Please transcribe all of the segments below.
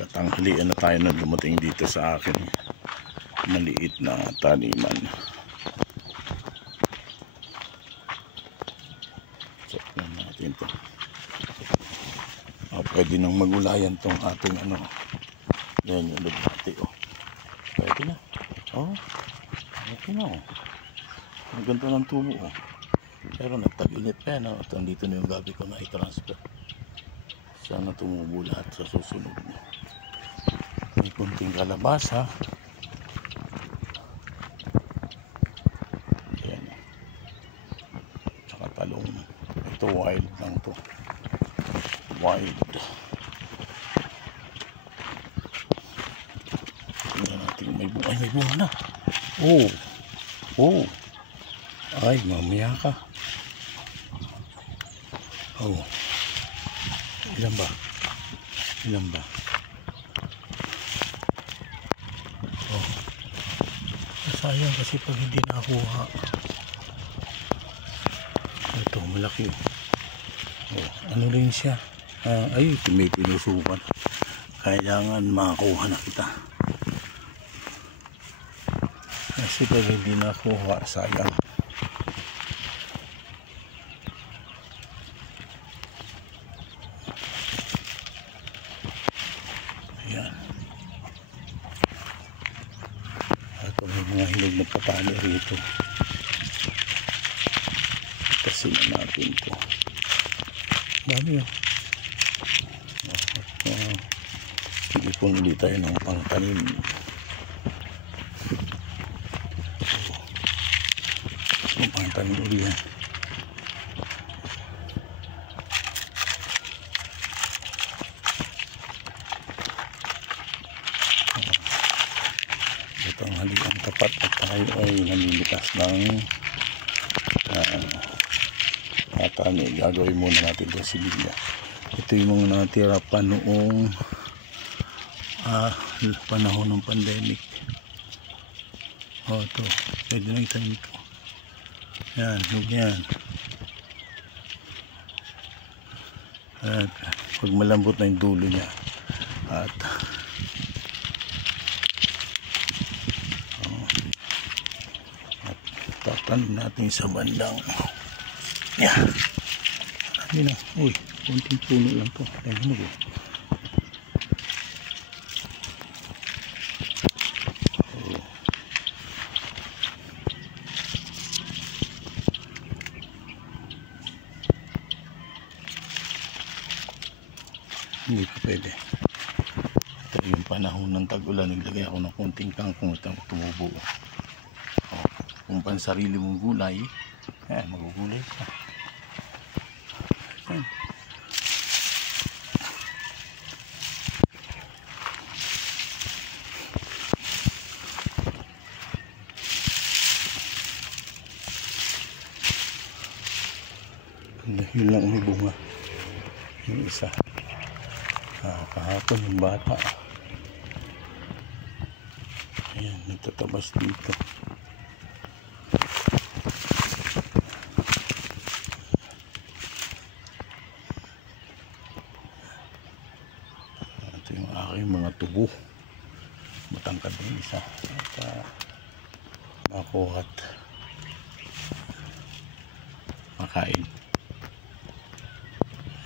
Katanghalian na tayo na dumating dito sa akin maliit na taniman. Check na natin ito. Pwede nang magulayan tong ating ano. Yan yung lubati. Pwede na. Okay na. Ang ganda ng tubo. Pero nagtag-init pa yan. At andito na yung gabi ko na i-transfer. Sana tumubo lahat sa susunod. May kunting kalabasa. Ayan. Tsaka talong. Ito wild lang to. Wild. Tingnan natin may bunga. Ay, may bunga na. Ay, mamaya ka. Ilan ba? Sayang kasi pag hindi nakuha. Ito, malaki. Ano rin siya? Ay, may pinusukan. Kailangan makakuha na kita. Kasi pag hindi nakuha, sayang. Ayan. Ito may mga hinog na papali rito. Kasi na natin ito. Dami yun. Hindi po hindi tayo ng pangtanim. Pangtanim ulit yan. Tanghalian tapat at tayo ay namimitas ng atani. Gagawin muna natin ito si Bilya. Ito yung mga natira pa noong panahon ng pandemic. Ito pwede na itanim ito. Yan, huwag yan. At pag malambot na yung dulo niya at tatanim natin sa bandang yan. Ano na, konting puno lang to. Ano ba? Hindi pa pwede. Ito yung panahon ng tag-ulan, naglagay ako ng konting kangkong at tumubo. Kung pansarili mong gulay, magugulay ka. Ayan. Yun lang may bunga. Yung isa. Kahapon yung bata. Ayan, nagtatabas dito. Ito yung aking mga tubo. Matangkad yung isa. At makuhat. Makain.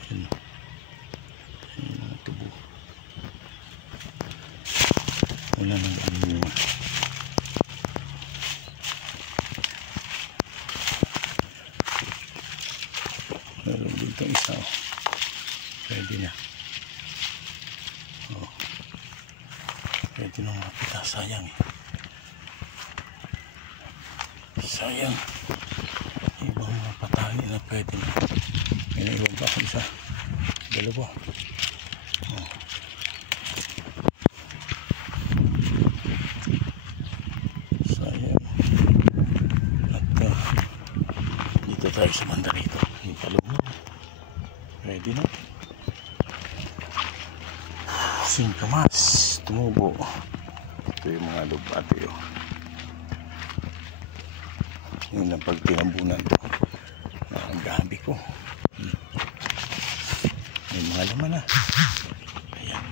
Ayan. Ayan mga tubo. Wala nang bunga. Meron dito isa. Pwede na. Pwede nang makita. Sayang sayang. Ibang mga patani na pwede na. May ibang pa ako isa. Dalawa. Sayang. At dito tayo sa banda rito. Yung talong na. Pwede na. Singkamas. Tumubo. Ito yung mga lubati. Yun ang pag tinambunan ko. Ang gabi ko. May mga laman na. Ayan.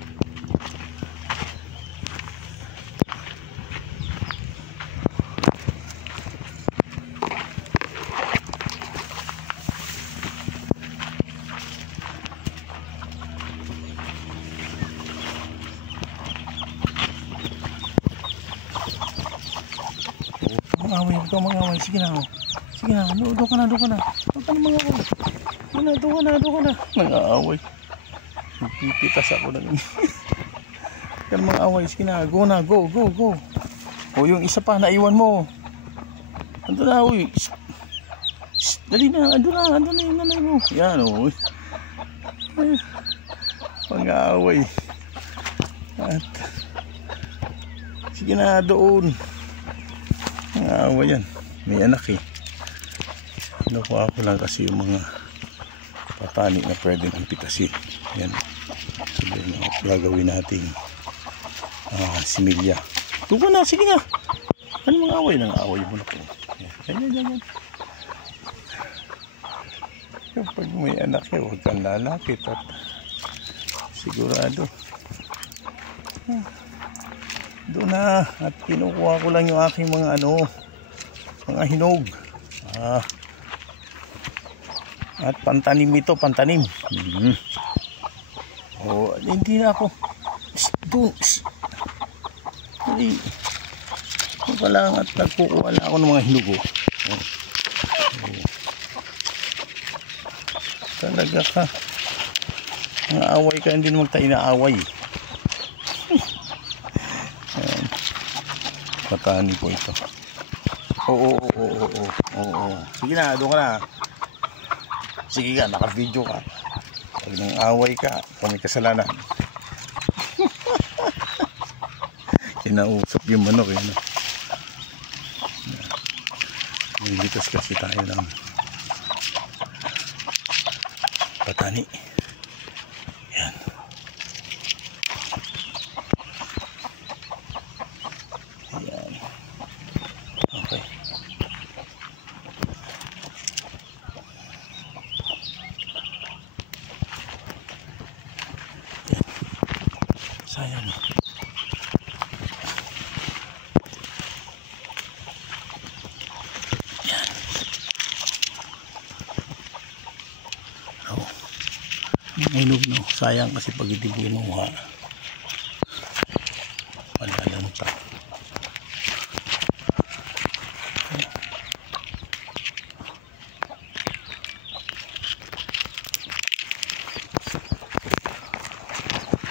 Mang-away, huwag kang mang-away. Sige na, oh. Sige na, doon ka na. Huwag ka na mang-away. Doon ka na. Mang-away. Pipitas ako na yun. Huwag ka na mang-away. Sige na, go na, go. O, yung isa pa, naiwan mo. Ando na, uy. Dali na, ando na yung nanay mo. Yan, o. Mang-away. At, sige na, doon. Mang-away yan. May anak eh. Nakuha ko lang kasi yung mga patani na pwede ng pitasin. Yan. Sabi na, gagawin natin similya. Tuka na, sige na. Ano mga away? Nang-away mo na po. Yan. Kapag may anak eh, huwag kang lalapit at sigurado. Doon na. At kinukuha ko lang yung aking mga mga hinog. At pantanim ito, pantanim. Oh, hindi na ako. Doon. Hindi. Ito pa lang at nagkukuha na ako ng mga hinog. Talaga ka. Ang away ka, hindi naman tayo inaaway. Patani po ito. Oo. Sige na, doon ka na. Sige ka, naka-video ka. Pag nang away ka, kung may kasalanan. Kinausap yung manok. Nilitas kasi tayo ng patani. Yan. Okay. Sayang. Yan. Inog no. Sayang kasi pag hindi kinuha malalanta.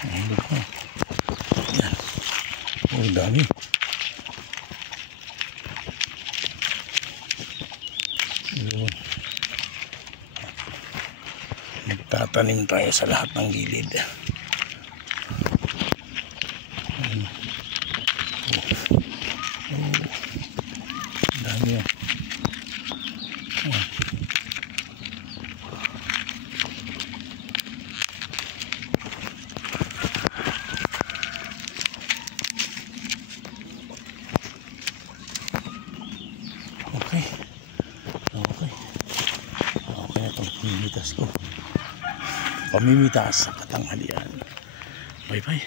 Inog no. Yan. Oh, dami. Yun. Magtatanim tayo sa lahat ng gilid. Dami yan. Okay na itong pamimitas ko. Pamimitas sa katanghalian. Bye bye.